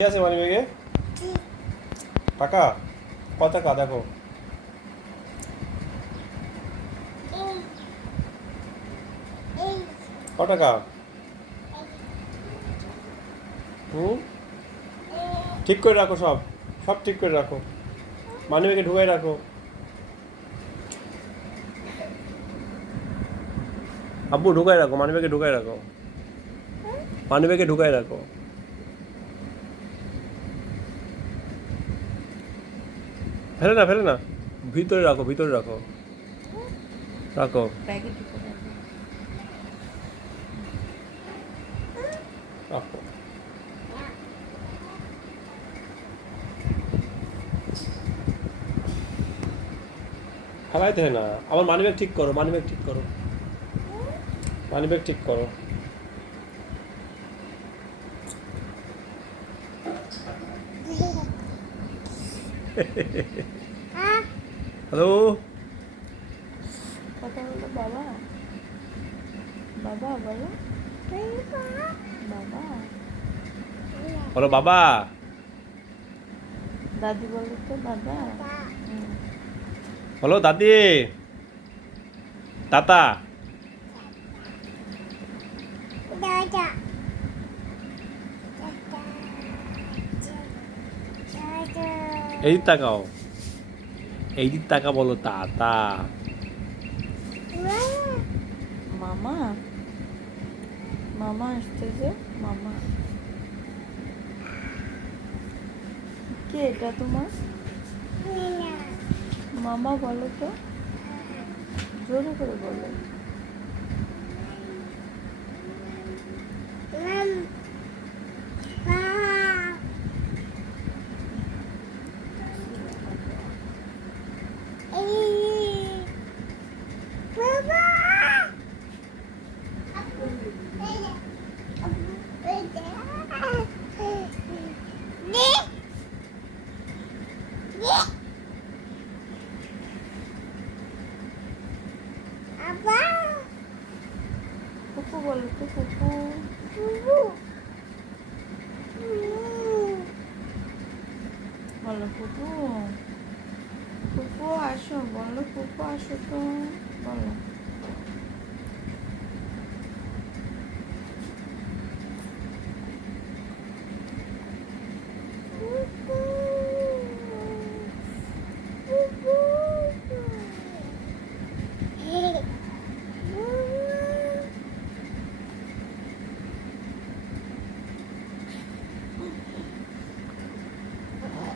কি আছে মানি ব্যাগে? টাকা? কত টাকা দেখো? কত টাকা? হুম, ঠিক করে রাখো, সব সব ঠিক করে রাখো, মানি ব্যাগে ঢুকাই রাখো। আব্বু ঢুকাই রাখো, মানি ব্যাগে ঢুকাই রাখো, মানি ব্যাগে ঢুকাই রাখো। ফেলে না, ফেলে না, ভিতরে রাখো, ভিতরে রাখো, রাখো। রাখো। ফেলাইতে হয় না। আমার মানি ব্যাগ ঠিক করো, মানি ব্যাগ ঠিক করো, মানি ব্যাগ ঠিক করো। হ্যালো, কথা বলো বাবা, বাবা বলো, বাবা। বলো বাবা। দাদি বলো তো দাদা। বলো দাদি, তাতা। এই দিক তাকাও, এই দিক তাকা, বলো তাতা। মামা, মামা আসছে যে, মামা। কে এটা তোমার? মামা বলো তো, জোরে করে বলো। ফুপু বলো তো, ফুপু। বলো ফুপু, ফুপু আসো, বলো ফুপু আসো তো, বলো।